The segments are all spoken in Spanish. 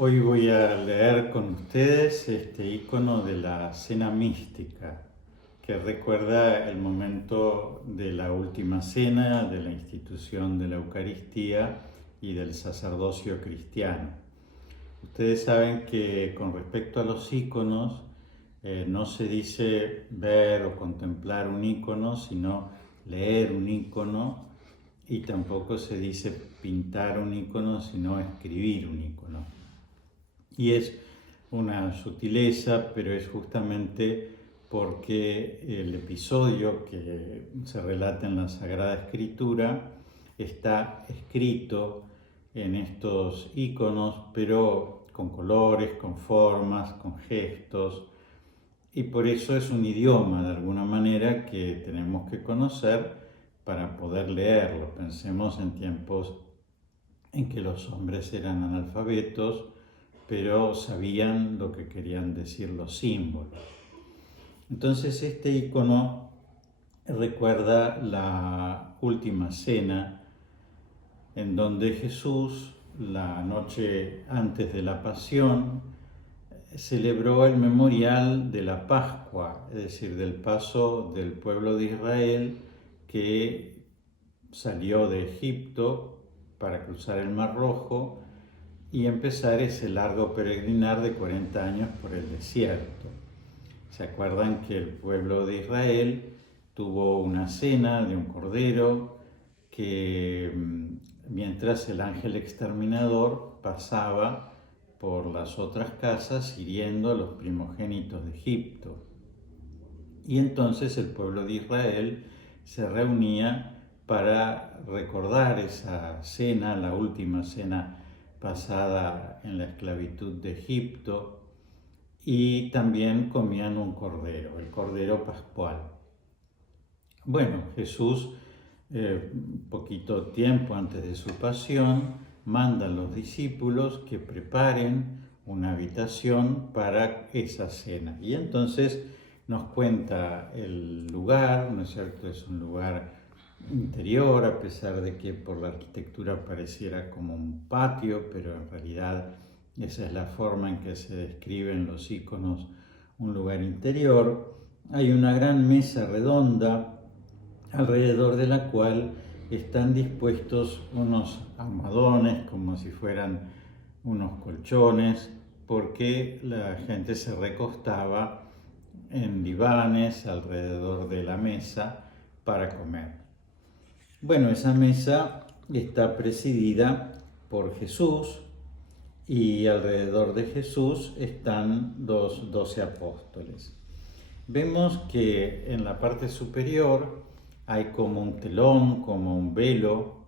Hoy voy a leer con ustedes este icono de la cena mística, que recuerda el momento de la última cena, de la institución de la Eucaristía y del sacerdocio cristiano. Ustedes saben que con respecto a los iconos, no se dice ver o contemplar un icono, sino leer un icono, y tampoco se dice pintar un icono, sino escribir un icono. Y es una sutileza, pero es justamente porque el episodio que se relata en la Sagrada Escritura está escrito en estos iconos, pero con colores, con formas, con gestos, y por eso es un idioma de alguna manera que tenemos que conocer para poder leerlo. Pensemos en tiempos en que los hombres eran analfabetos, pero sabían lo que querían decir los símbolos. Entonces este icono recuerda la última cena en donde Jesús, la noche antes de la pasión, celebró el memorial de la Pascua, es decir, del paso del pueblo de Israel que salió de Egipto para cruzar el Mar Rojo y empezar ese largo peregrinar de 40 años por el desierto. ¿Se acuerdan que el pueblo de Israel tuvo una cena de un cordero que mientras el ángel exterminador pasaba por las otras casas hiriendo a los primogénitos de Egipto? Y entonces el pueblo de Israel se reunía para recordar esa cena, la última cena pasada en la esclavitud de Egipto, y también comían un cordero, el cordero pascual. Bueno, Jesús, poquito tiempo antes de su pasión, manda a los discípulos que preparen una habitación para esa cena. Y entonces nos cuenta el lugar, ¿no es cierto? Es un lugar interior, a pesar de que por la arquitectura pareciera como un patio, pero en realidad esa es la forma en que se describen los iconos, un lugar interior. Hay una gran mesa redonda alrededor de la cual están dispuestos unos almohadones como si fueran unos colchones, porque la gente se recostaba en divanes alrededor de la mesa para comer. Bueno, esa mesa está presidida por Jesús y alrededor de Jesús están los 12 apóstoles. Vemos que en la parte superior hay como un telón, como un velo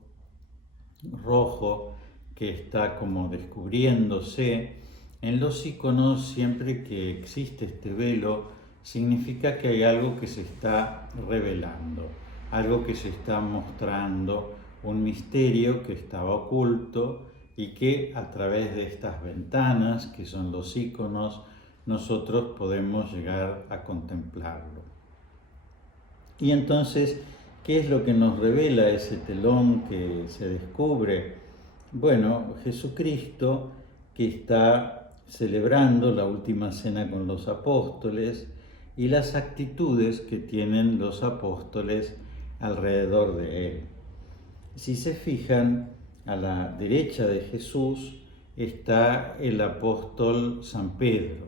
rojo que está como descubriéndose. En los iconos, siempre que existe este velo, significa que hay algo que se está revelando, algo que se está mostrando, un misterio que estaba oculto y que a través de estas ventanas, que son los iconos, nosotros podemos llegar a contemplarlo. Y entonces, ¿qué es lo que nos revela ese telón que se descubre? Bueno, Jesucristo, que está celebrando la última cena con los apóstoles, y las actitudes que tienen los apóstoles alrededor de él. Si se fijan, a la derecha de Jesús está el apóstol San Pedro,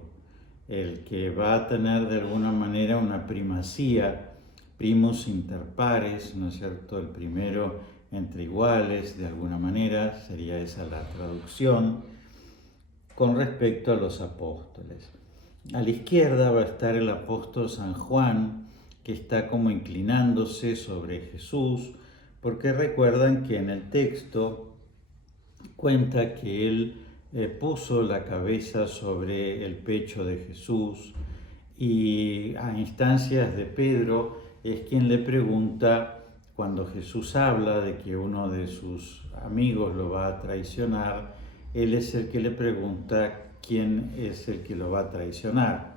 el que va a tener de alguna manera una primacía, primus inter pares, ¿no es cierto? El primero entre iguales, de alguna manera, sería esa la traducción, con respecto a los apóstoles. A la izquierda va a estar el apóstol San Juan, que está como inclinándose sobre Jesús, porque recuerdan que en el texto cuenta que él puso la cabeza sobre el pecho de Jesús, y a instancias de Pedro es quien le pregunta, cuando Jesús habla de que uno de sus amigos lo va a traicionar, él es el que le pregunta quién es el que lo va a traicionar.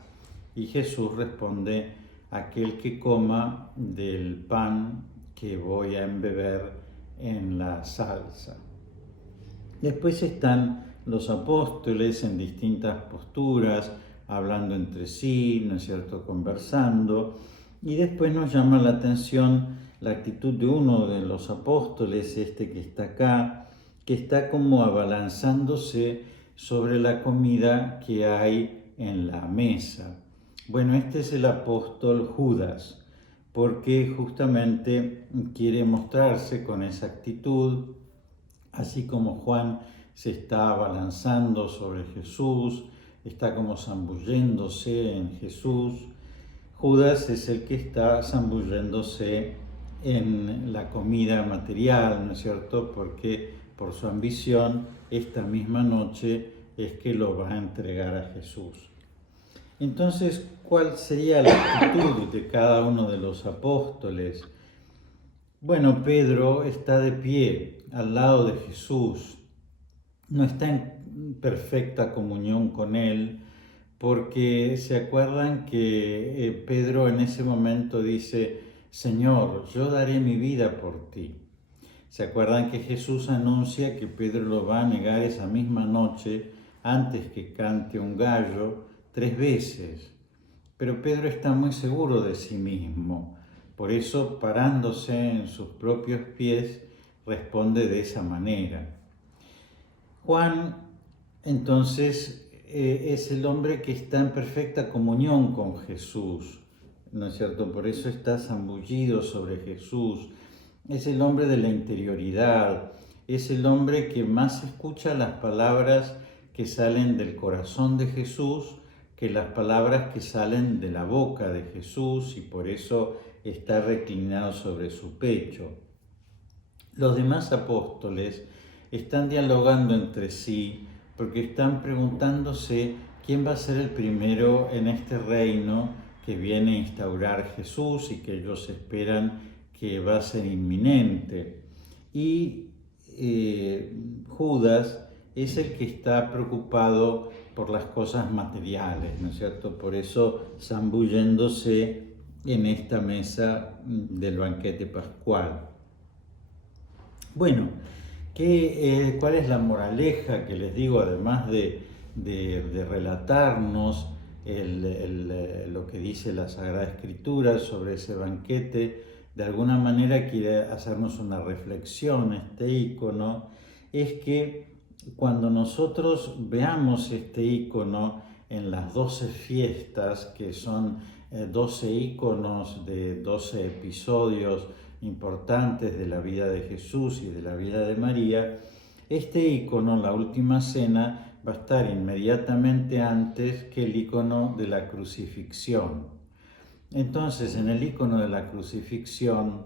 Y Jesús responde: aquel que coma del pan que voy a embeber en la salsa. Después están los apóstoles en distintas posturas, hablando entre sí, ¿no es cierto?, conversando, y después nos llama la atención la actitud de uno de los apóstoles, este que está acá, que está como abalanzándose sobre la comida que hay en la mesa. Bueno, este es el apóstol Judas, porque justamente quiere mostrarse con esa actitud, así como Juan se está abalanzando sobre Jesús, está como zambulléndose en Jesús. Judas es el que está zambulléndose en la comida material, ¿no es cierto? Porque por su ambición, esta misma noche es que lo va a entregar a Jesús. Entonces, ¿cuál sería la actitud de cada uno de los apóstoles? Bueno, Pedro está de pie al lado de Jesús, no está en perfecta comunión con él, porque se acuerdan que Pedro en ese momento dice: Señor, yo daré mi vida por ti. Se acuerdan que Jesús anuncia que Pedro lo va a negar esa misma noche, antes que cante un gallo, 3 veces. Pero Pedro está muy seguro de sí mismo, por eso, parándose en sus propios pies, responde de esa manera. Juan, entonces, es el hombre que está en perfecta comunión con Jesús, ¿no es cierto? Por eso está zambullido sobre Jesús. Es el hombre de la interioridad, es el hombre que más escucha las palabras que salen del corazón de Jesús que las palabras que salen de la boca de Jesús, y por eso está reclinado sobre su pecho. Los demás apóstoles están dialogando entre sí porque están preguntándose quién va a ser el primero en este reino que viene a instaurar Jesús y que ellos esperan que va a ser inminente. Y Judas es el que está preocupado por las cosas materiales, ¿no es cierto? Por eso zambulléndose en esta mesa del banquete pascual. Bueno, ¿cuál es la moraleja que les digo, además de relatarnos lo que dice la Sagrada Escritura sobre ese banquete? De alguna manera quiere hacernos una reflexión, este icono, es que cuando nosotros veamos este icono en las 12 fiestas, que son 12 iconos de 12 episodios importantes de la vida de Jesús y de la vida de María, este icono, la última cena, va a estar inmediatamente antes que el icono de la crucifixión. Entonces, en el icono de la crucifixión,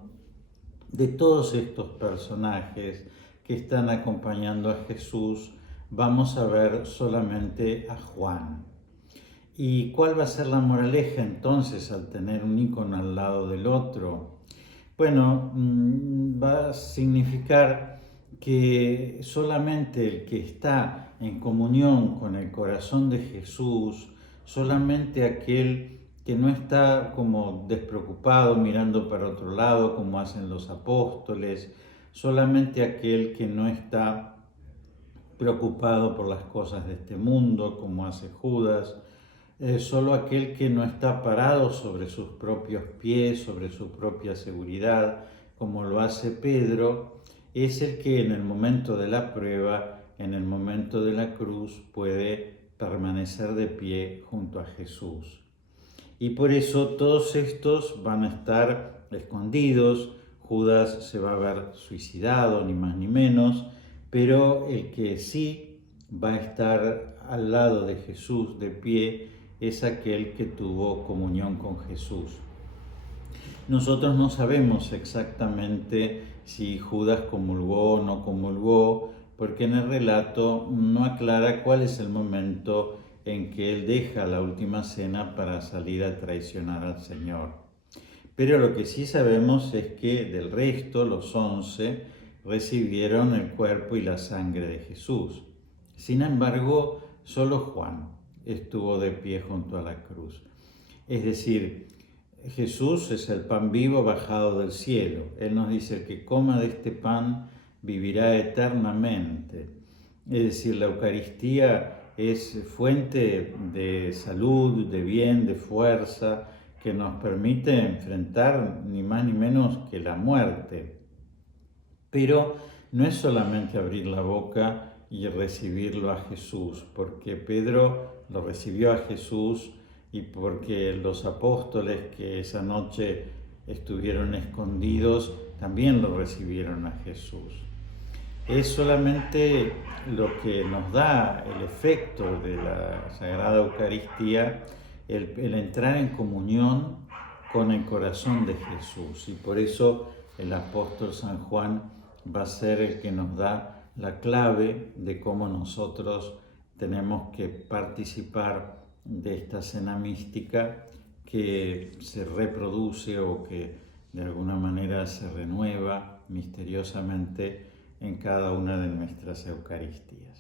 de todos estos personajes que están acompañando a Jesús, vamos a ver solamente a Juan. ¿Y cuál va a ser la moraleja entonces al tener un icono al lado del otro? Bueno, va a significar que solamente el que está en comunión con el corazón de Jesús, solamente aquel que no está como despreocupado mirando para otro lado como hacen los apóstoles, solamente aquel que no está preocupado por las cosas de este mundo como hace Judas, solo aquel que no está parado sobre sus propios pies, sobre su propia seguridad, como lo hace Pedro, es el que en el momento de la prueba, en el momento de la cruz, puede permanecer de pie junto a Jesús. Y por eso todos estos van a estar escondidos. Judas se va a ver suicidado, ni más ni menos, pero el que sí va a estar al lado de Jesús de pie es aquel que tuvo comunión con Jesús. Nosotros no sabemos exactamente si Judas comulgó o no comulgó, porque en el relato no aclara cuál es el momento en que él deja la última cena para salir a traicionar al Señor. Pero lo que sí sabemos es que del resto, los 11, recibieron el cuerpo y la sangre de Jesús. Sin embargo, solo Juan estuvo de pie junto a la cruz. Es decir, Jesús es el pan vivo bajado del cielo. Él nos dice: el que coma de este pan vivirá eternamente. Es decir, la Eucaristía es fuente de salud, de bien, de fuerza, que nos permite enfrentar ni más ni menos que la muerte. Pero no es solamente abrir la boca y recibirlo a Jesús, porque Pedro lo recibió a Jesús y porque los apóstoles que esa noche estuvieron escondidos también lo recibieron a Jesús. Es solamente lo que nos da el efecto de la Sagrada Eucaristía, el entrar en comunión con el corazón de Jesús. Y por eso el apóstol San Juan va a ser el que nos da la clave de cómo nosotros tenemos que participar de esta cena mística que se reproduce o que de alguna manera se renueva misteriosamente en cada una de nuestras Eucaristías.